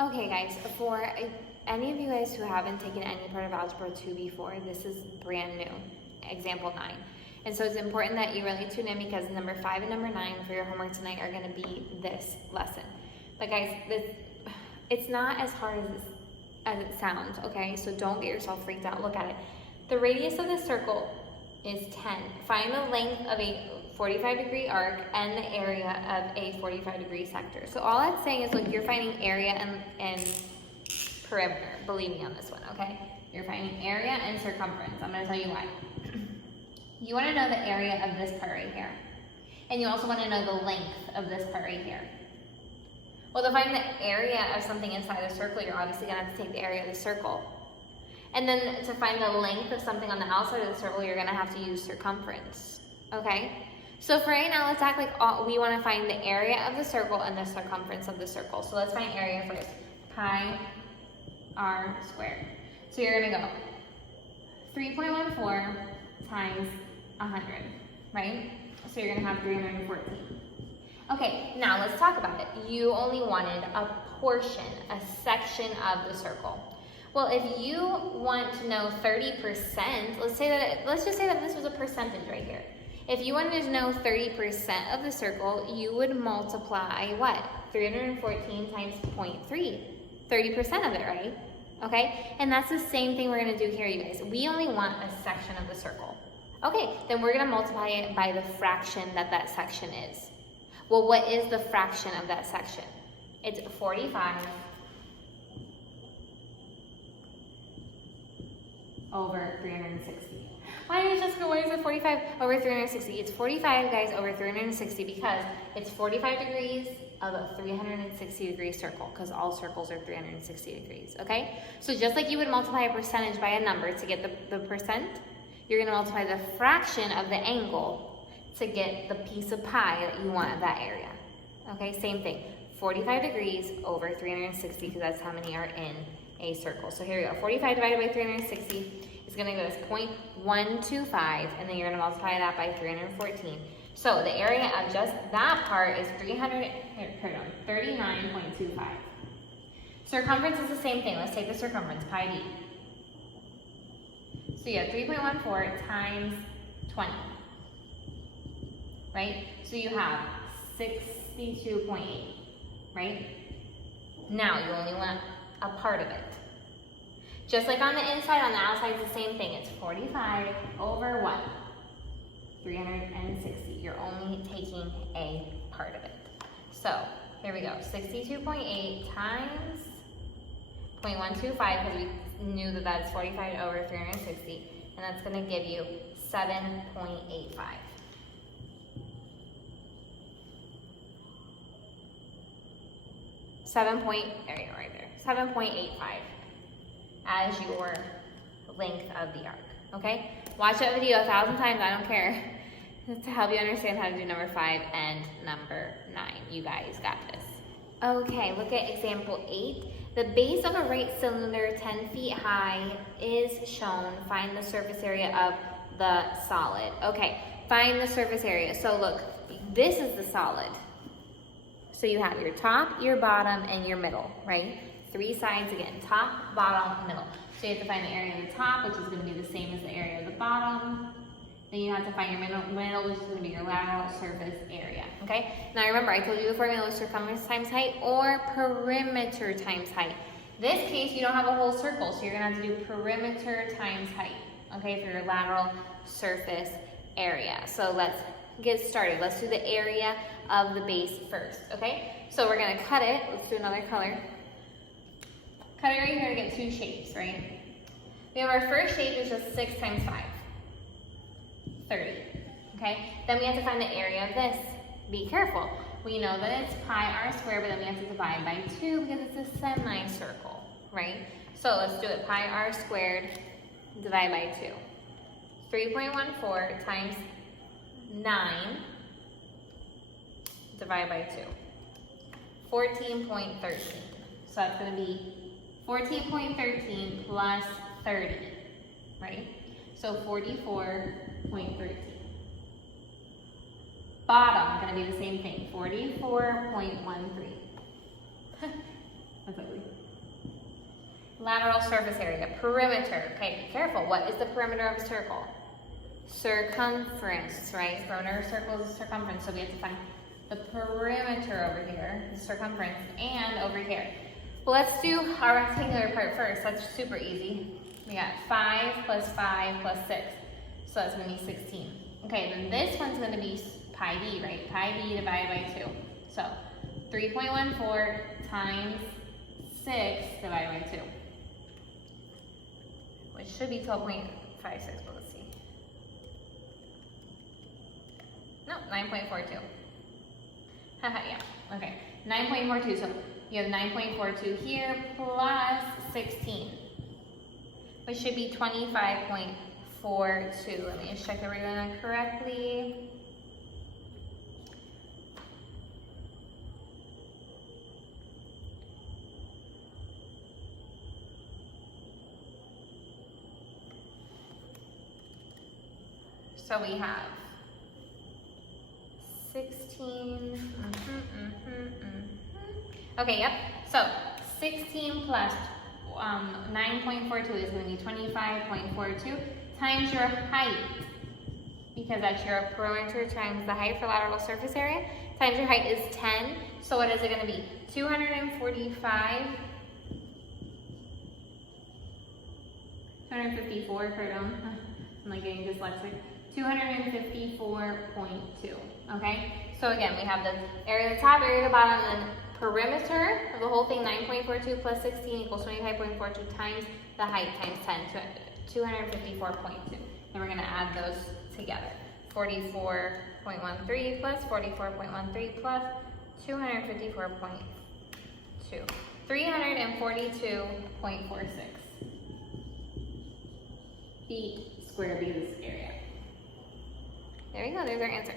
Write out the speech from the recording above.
Okay guys, for any of you guys who haven't taken any part of Algebra 2 before, this is brand new, example 9. And so it's important that you really tune in because number 5 and number 9 for your homework tonight are gonna be this lesson. But guys, it's not as hard as it sounds, okay? So don't get yourself freaked out, look at it. The radius of the circle is 10. Find the length of a 45-degree arc and the area of a 45-degree sector. So all that's saying is, look, you're finding area and perimeter. Believe me on this one, okay? You're finding area and circumference. I'm going to tell you why. You want to know the area of this part right here. And you also want to know the length of this part right here. Well, to find the area of something inside the circle, you're obviously going to have to take the area of the circle. And then to find the length of something on the outside of the circle, you're going to have to use circumference, okay? So for right now, let's act like we want to find the area of the circle and the circumference of the circle. So let's find area first. Pi r squared. So you're going to go 3.14 times 100, right? So you're going to have 314. Okay, now let's talk about it. You only wanted a portion, a section of the circle. Well, if you want to know 30%, let's just say that this was a percentage right here. If you wanted to know 30% of the circle, you would multiply what? 314 times 0.3. 30% of it, right? Okay, and that's the same thing we're gonna do here, you guys. We only want a section of the circle. Okay, then we're gonna multiply it by the fraction that that section is. Well, what is the fraction of that section? It's 45 over 360. Why did you just go, why is it 45 over 360? It's 45, guys, over 360 because it's 45 degrees of a 360 degree circle, because all circles are 360 degrees, okay? So just like you would multiply a percentage by a number to get the percent, you're gonna multiply the fraction of the angle to get the piece of pie that you want of that area. Okay, same thing, 45 degrees over 360, because that's how many are in a circle. So here we go, 45 divided by 360 is gonna go as 0.125, and then you're gonna multiply that by 314. So the area of just that part is 39.25. Circumference is the same thing. Let's take the circumference, pi d. So you have 3.14 times 20, right? So you have 62.8, right? Now you only want a part of it. Just like on the inside, on the outside, it's the same thing. It's 45 over what? 360. You're only taking a part of it. So here we go. 62.8 times 0.125, because we knew that that's 45 over 360, and that's going to give you 7.85. There you go, right there. 7.85 as your length of the arc. Okay? Watch that video 1,000 times, I don't care, to help you understand how to do number 5 and number 9. You guys got this. Okay, look at example 8. The base of a right cylinder 10 feet high is shown. Find the surface area of the solid. Okay, find the surface area. So look, this is the solid. So you have your top, your bottom, and your middle, right? 3 sides again, top, bottom, middle. So you have to find the area of the top, which is going to be the same as the area of the bottom. Then you have to find your middle, which is going to be your lateral surface area, okay? Now remember, I told you before, middle is circumference times height or perimeter times height. This case, you don't have a whole circle, so you're going to have to do perimeter times height, okay, for your lateral surface area. So let's get started. Let's do the area of the base first, okay? So we're going to cut it. Let's do another color. Cut it right here to get 2 shapes, right? We have our first shape is just 6 times 5. 30, okay? Then we have to find the area of this. Be careful. We know that it's pi r squared, but then we have to divide by 2 because it's a semicircle, right? So let's do it. Pi r squared divided by 2. 3.14 times 9 divided by 2. 14.13. So that's going to be 14.13 plus 30, right? So 44.13. Bottom, going to be the same thing, 44.13. That's ugly. Lateral surface area, perimeter. Okay, be careful. What is the perimeter of a circle? Circumference, right? Perimeter of a circle is circumference, so we have to find the perimeter over here, the circumference, and over here. Well, let's do our rectangular part first. That's super easy. We got 5 plus 5 plus 6, so that's going to be 16. Okay, then this one's going to be pi d, right? Pi d divided by 2. So 3.14 times 6 divided by 2, which should be 12.56, but let's see. No, 9.42. Haha, yeah, okay. 9.42, so you have 9.42 here plus 16, which should be 25.42. Let me just check that we're doing that correctly. So we have 16, Okay, yep. So 16 plus 9.42 is going to be 25.42 times your height, because that's your perimeter times the height for lateral surface area, times your height is 10. So what is it going to be? 254, pardon. I'm like getting dyslexic. 254.2, okay? So again, we have the area at the top, area at the bottom, and then perimeter of the whole thing, 9.42 plus 16 equals 25.42 times the height times 10, 254.2. And we're gonna add those together. 44.13 plus 44.13 plus 254.2. 342.46 feet square because area. There we go, there's our answer.